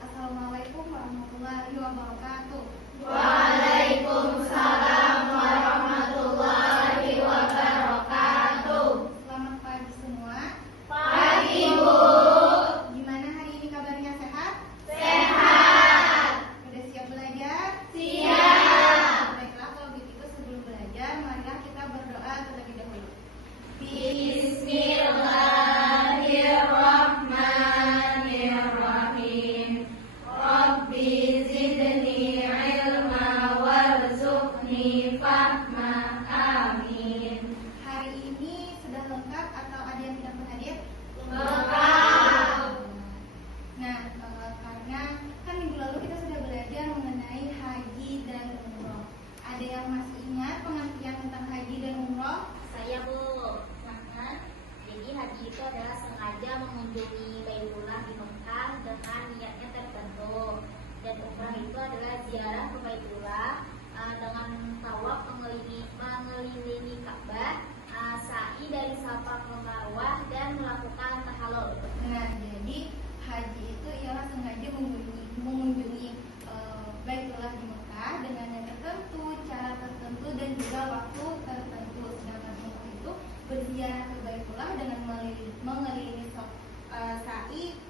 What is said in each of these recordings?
Assalamualaikum warahmatullahi wabarakatuh. Waalaikumsalam warahmatullahi wabarakatuh. Selamat pagi semua. Pagi, Bu. Gimana hari ini kabarnya, sehat? Sehat. Sudah siap belajar? Siap. Baiklah, kalau begitu sebelum belajar, marilah kita berdoa terlebih dahulu. Bismillahirrahmanirrahim. Rabbi zidni ilma warzuqni fahma. Amin. Hari ini sudah lengkap atau ada yang tidak berhadir? Lengkap. Nah, karena kan minggu lalu kita sudah belajar mengenai haji dan umroh. Ada yang masih ingat pengertian tentang haji dan umroh? Saya, Bu. Jadi haji itu adalah sengaja mengunjungi Baitullah di Mekah dengan niatnya tertentu. Dan umrah itu adalah ziarah ke Baitullah dengan tawaf mengelilingi Ka'bah, sa'i dari Safa ke Marwah dan melakukan tahallul. Nah, jadi haji itu ialah sengaja mengunjungi Baitullah di Mekah dengan yang tertentu, cara tertentu dan juga waktu tertentu. Sedangkan umroh itu berziarah ke Baitullah dengan mengelilingi sa'i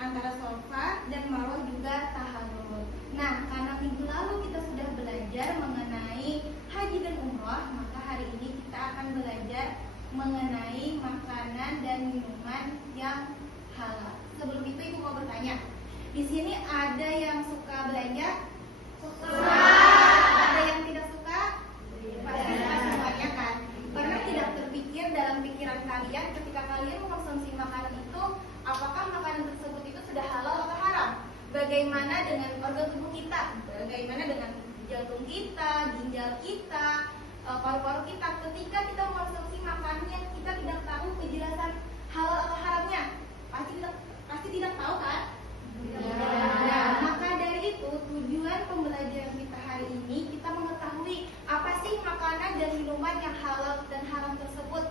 antara Safa dan Marwah juga tahallul. Nah, karena minggu lalu kita sudah belajar mengenai haji dan umroh, maka hari ini kita akan belajar mengenai makanan dan minuman yang halal. Sebelum itu Ibu mau bertanya, di sini ada yang suka belanja? Suka. Ada yang tidak suka? Pasti suka semuanya kan? Karena tidak terpikir dalam pikiran kalian ketika kalian mengkonsumsi makanan itu, apakah makanan tersebut itu sudah halal atau haram? Bagaimana dengan organ tubuh kita? Bagaimana dengan jantung kita, ginjal kita, paru-paru kita? Ketika kita mengkonsumsi makanannya, kita tidak tahu kejelasan halal atau haramnya. Pasti tidak tahu kan? Nah, maka dari itu tujuan pembelajaran kita hari ini kita mengetahui apa sih makanan dan minuman yang halal dan haram tersebut.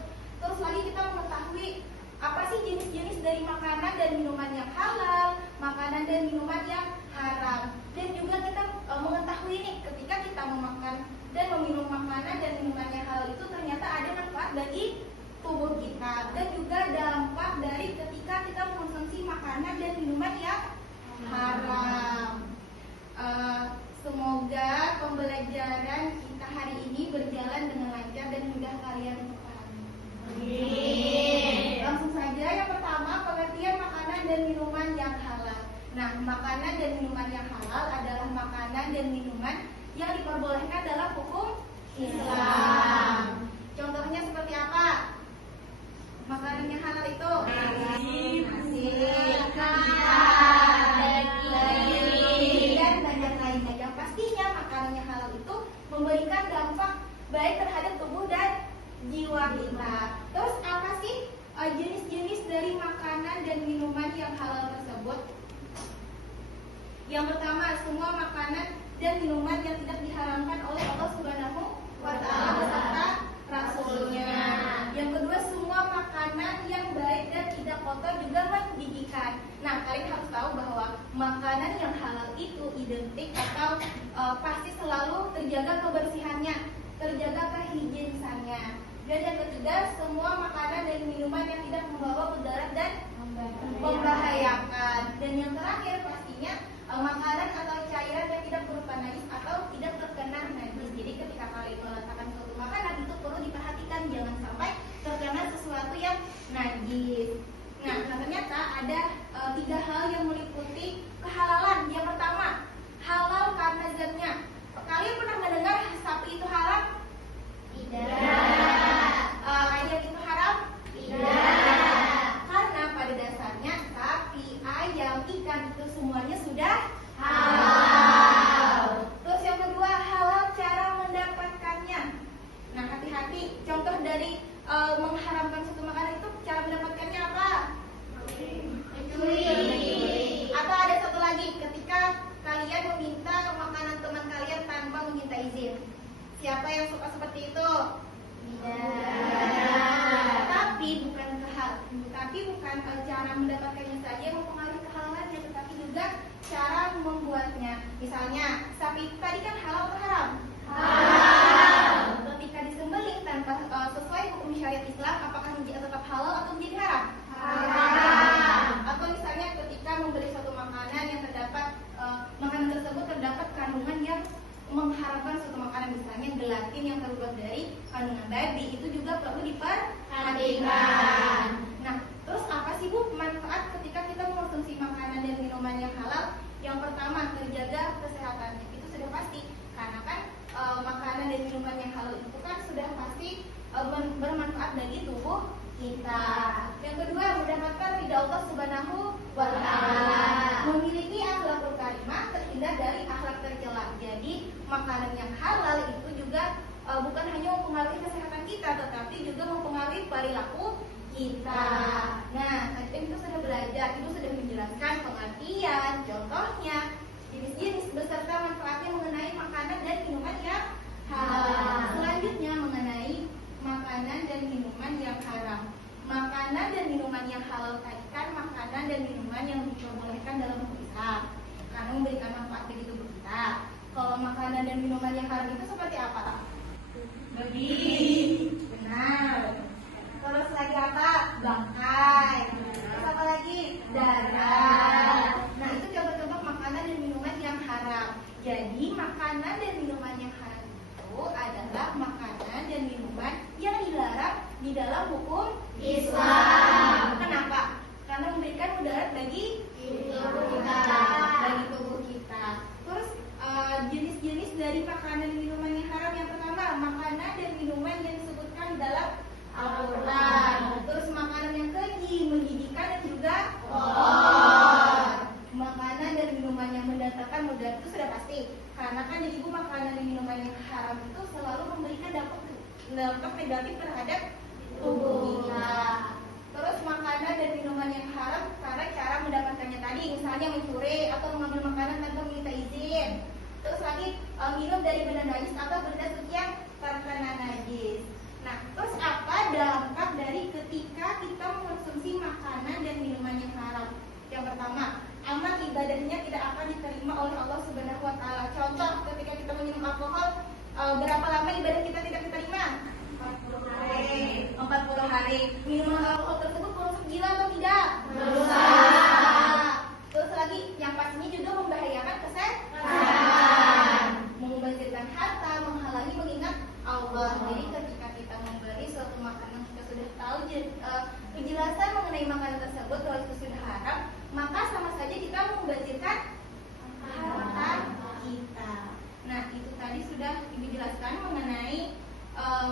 Terus lagi kita mengetahui apa sih jenis-jenis dari makanan dan minuman yang halal, makanan dan minuman yang haram. Dan juga kita mengetahui nih ketika kita memakan dan meminum makanan dan minuman yang halal itu ternyata ada manfaat bagi tubuh kita dan juga dampak dari ketika kita mengkonsumsi makanan dan minuman yang haram. Semoga pembelajaran kita hari ini berjalan dengan lancar dan mudah kalian untuk pahami. Langsung saja, yang pertama pengertian makanan dan minuman yang halal. Nah, makanan dan minuman yang halal adalah makanan dan minuman yang diperbolehkan dalam hukum Islam. Contohnya seperti apa? Makanan yang halal itu nasi, daging, dan banyak lainnya. Yang pastinya makanan yang halal itu memberikan dampak baik terhadap tubuh dan jiwa kita. Terus apa sih jenis-jenis dari makanan dan minuman yang halal tersebut? Yang pertama, semua makanan dan minuman yang tidak diharamkan oleh Allah Subhanahu wa Ta'ala beserta Rasulnya. Yang kedua, semua makanan yang baik dan tidak kotor juga menjijikan. Nah, kalian harus tahu bahwa makanan yang halal itu identik atau pasti selalu terjaga kebersihannya, terjaga kehigienisannya. Dan yang ketiga, semua makanan dan minuman yang tidak membawa mudarat dan membahayakan. Dan yang terakhir pastinya makanan atau cairan yang tidak berupa najis atau tidak terkena najis. Jadi ketika kalian meletakkan suatu makanan itu perlu diperhatikan, jangan sampai terkena sesuatu yang najis. Nah, ternyata ada 3 hal yang meliputi kehalalan. Yang pertama, halal karena zatnya. Kalian pernah mendengar sapi itu halal? Tidak. Ayam itu haram? Tidak. Karena pada dasarnya sapi, ayam, ikan itu semuanya sudah halal. Terus yang kedua, halal cara mendapatkannya. Nah, hati-hati. Contoh dari mengharamkan suatu makanan itu cara mendapatkannya apa? Mencuri. Atau ada satu lagi, ketika kalian meminta makanan teman kalian tanpa meminta izin. Siapa yang suka seperti itu? Tidak. Tapi bukan cara mendapatkannya saja yang mempengaruhi kehalalan. juga cara membuatnya. Misalnya, sapi tadi kan halal atau haram? Halal. Ketika disembelih tanpa sesuai hukum syariat Islam, apakah menjadi tetap halal atau menjadi haram? Haram. Atau misalnya ketika membeli suatu makanan yang terdapat makanan tersebut terdapat kandungan yang mengharamkan suatu makanan, misalnya gelatin yang terbuat dari kandungan babi, itu juga perlu diperhatikan. Nah, terus apa sih Bu manfaat ketika kita mengkonsumsi makanan dan minuman yang halal? Yang pertama, terjaga kesehatannya, itu sudah pasti, karena kan makanan dan minuman yang halal itu kan sudah pasti bermanfaat bagi tubuh kita. Yang kedua, mendapatkan ridha Allah Subhanahu wa Ta'ala. Memiliki akhlakul karimah, terhindar dari akhlak tercela. Jadi, makanan yang halal itu juga bukan hanya mempengaruhi kesehatan kita, tetapi juga mempengaruhi perilaku kita. Nah, tadi itu sudah belajar, itu sudah menjelaskan pengertian, contohnya, jenis-jenis beserta manfaatnya mengenai makanan dan minuman yang halal. Selanjutnya mengenai makanan dan minuman yang haram. Makanan dan minuman yang halal tadi kan makanan dan minuman yang diperbolehkan dalam hukum Islam karena memberikan manfaat bagi tubuh kita. Kalau makanan dan minuman yang haram itu seperti apa? Babi. Benar. Terus lagi apa? Bangkai. Terus apa lagi? Darah. Nah, itu contoh-contoh makanan dan minuman yang haram. Jadi makanan dan minuman yang haram itu adalah makanan dan minuman yang dilarang di dalam hukum Islam. Kenapa? Karena memberikan mudarat bagi tubuh kita. Bagi tubuh kita. Terus jenis-jenis dari makanan dan minuman yang haram, yang pertama makanan dan minuman yang disebutkan dalam Al-Quran. Terus makanan yang keji, menjijikan dan juga kotor. Makanan dan minuman yang mendatangkan mudarat itu sudah pasti, karena kan ibu makanan dan minuman yang haram itu selalu memberikan dampak negatif terhadap tubuh kita. Terus makanan dan minuman yang haram karena cara mendapatkannya tadi, misalnya mencuri atau mengambil makanan tanpa meminta izin. Terus lagi minum dari benda najis atau benda suci yang terkena najis. Nah, terus apa dampak dari ketika kita mengkonsumsi makanan dan minuman yang haram? Yang pertama, amal ibadahnya tidak akan diterima oleh Allah Subhanahu wa Ta'ala. Contoh, ketika kita minum alkohol, berapa lama ibadah kita tidak diterima? 40 hari. Minuman alkohol tersebut merusak gila atau tidak? Merusak. Terus lagi, yang pastinya juga membahayakan kesehatan, membazirkan harta, menghalangi mengingat Allah. Jadi ketika kita membeli suatu makanan, kita sudah tahu penjelasan mengenai makanan tersebut kalau itu sudah haram, maka sama saja kita membazirkan harta kita. Nah, itu tadi sudah dijelaskan mengenai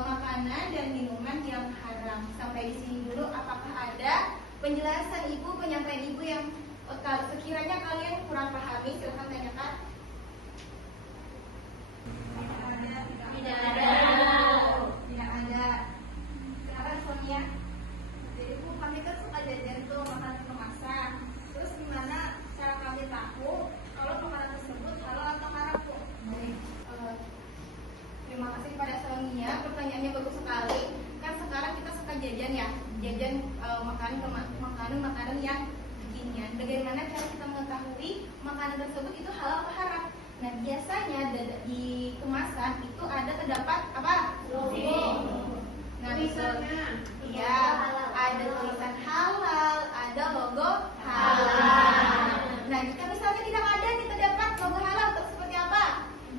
makanan dan minuman yang haram. Sampai di sini dulu. Apakah ada penjelasan ibu, penyampaian ibu yang sekiranya kalian kurang pahami? Silahkan tanyakan. Tidak ada. Tidak ada. Sekarang Sonia. Jadi Bu, kami kan suka jajan tuh makanan kemasan. Terus gimana cara kami tahu kalau makanan tersebut halal atau haram, Bu? Terima kasih kepada Sonia, pertanyaannya bagus sekali. Kan sekarang kita suka jajan ya, jajan makanan yang beginian. Bagaimana cara kita mengetahui makanan tersebut itu halal atau haram? Nah, biasanya di kemasan itu ada terdapat apa? Logo. Nah, misalnya, iya, ada tulisan halal, ada logo halal. Nah, jika misalnya tidak ada terdapat logo halal, terus seperti apa?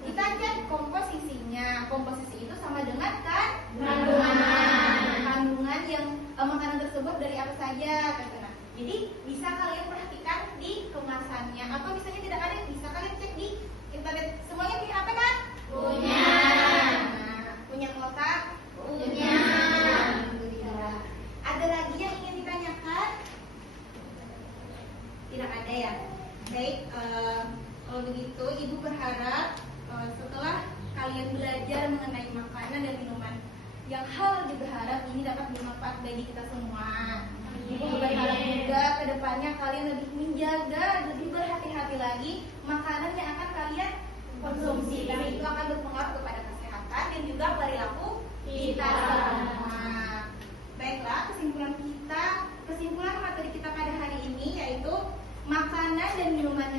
Kita cek komposisinya. Komposisi itu sama dengan kandungan yang makanan tersebut dari apa saja, katanya. Jadi bisa kalian perhatikan di kemasannya, atau misalnya tidak ada, bisa kalian cek di internet. Semuanya punya HP kan? Punya. Nah, punya kuota? Punya. Ada lagi yang ingin ditanyakan? Tidak ada ya? Baik, kalau begitu ibu berharap setelah kalian belajar mengenai makanan dan minuman yang halal, juga harap ini dapat bermanfaat bagi kita semua. Ibu berharap juga kedepannya kalian lebih menjaga, lebih berhati-hati lagi makanan yang akan kalian konsumsi, karena itu akan berpengaruh kepada kesehatan dan juga perilaku kita semua. Baiklah, kesimpulan materi kita pada hari ini yaitu makanan dan minuman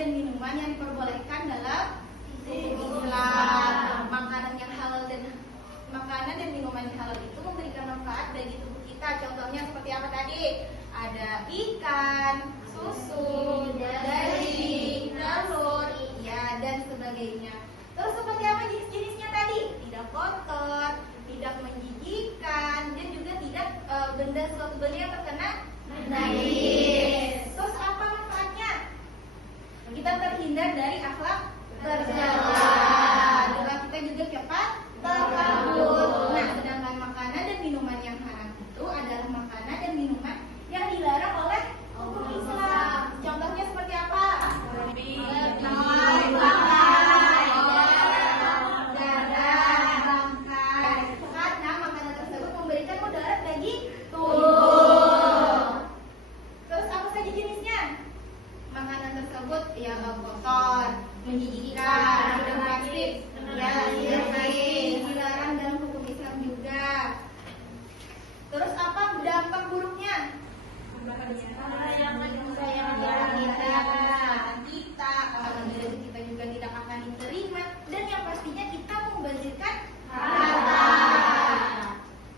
dan minuman yang diperbolehkan dalam hukum Islam. Makanan dan minuman yang halal itu memberikan manfaat bagi tubuh kita. Contohnya seperti apa tadi? Ada ikan, susu, daging, telur, ya, dan sebagainya. Terus seperti apa jenis-jenisnya tadi? Tidak kotor, tidak menjijikan, dan juga tidak suatu benda yang terkena najis. Terus apa manfaatnya? Kita terhindar dari akhlak tercela, juga kita juga cepat terkabul. Nah, sedangkan makanan dan minuman yang haram itu adalah makanan dan minuman yang dilarang oleh hukum Islam. Contohnya seperti apa? Karena makanan tersebut memberikan mudarat bagi tubuh. Terus apa saja jenisnya? Makanan tersebut ya kotor, menjijikan, tidak plastik, ya tidak plastik, dilarang dalam hukum Islam juga. Terus apa dampak buruknya? Kita, derajat kita juga tidak akan diterima, dan yang pastinya kita membazirkan harta.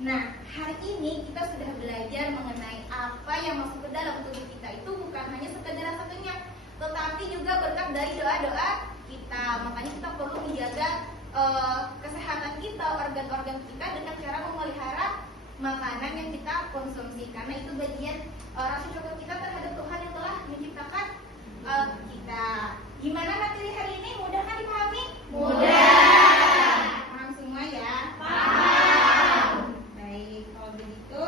Nah, hari ini kita sudah belajar mengenai apa yang masuk ke dalam tubuh kita itu bukan hanya sekedar rasa kenyang, tetapi juga berkat dari doa-doa kita. Makanya kita perlu menjaga kesehatan kita, organ-organ kita dengan cara memelihara makanan yang kita konsumsi, karena itu bagian rasa syukur kita terhadap Tuhan yang telah menciptakan kita. Gimana materi hari ini? Mudah kan dipahami? Mudah. Paham semua ya? Paham. Baik, kalau begitu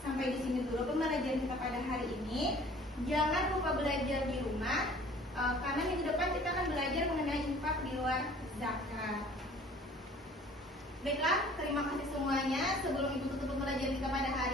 sampai di sini dulu pembelajaran kita pada hari ini. Jangan lupa belajar di rumah, karena minggu depan kita akan belajar mengenai infak di luar zakat. Baiklah, terima kasih semuanya. Sebelum Ibu tutup pembelajaran kita pada hari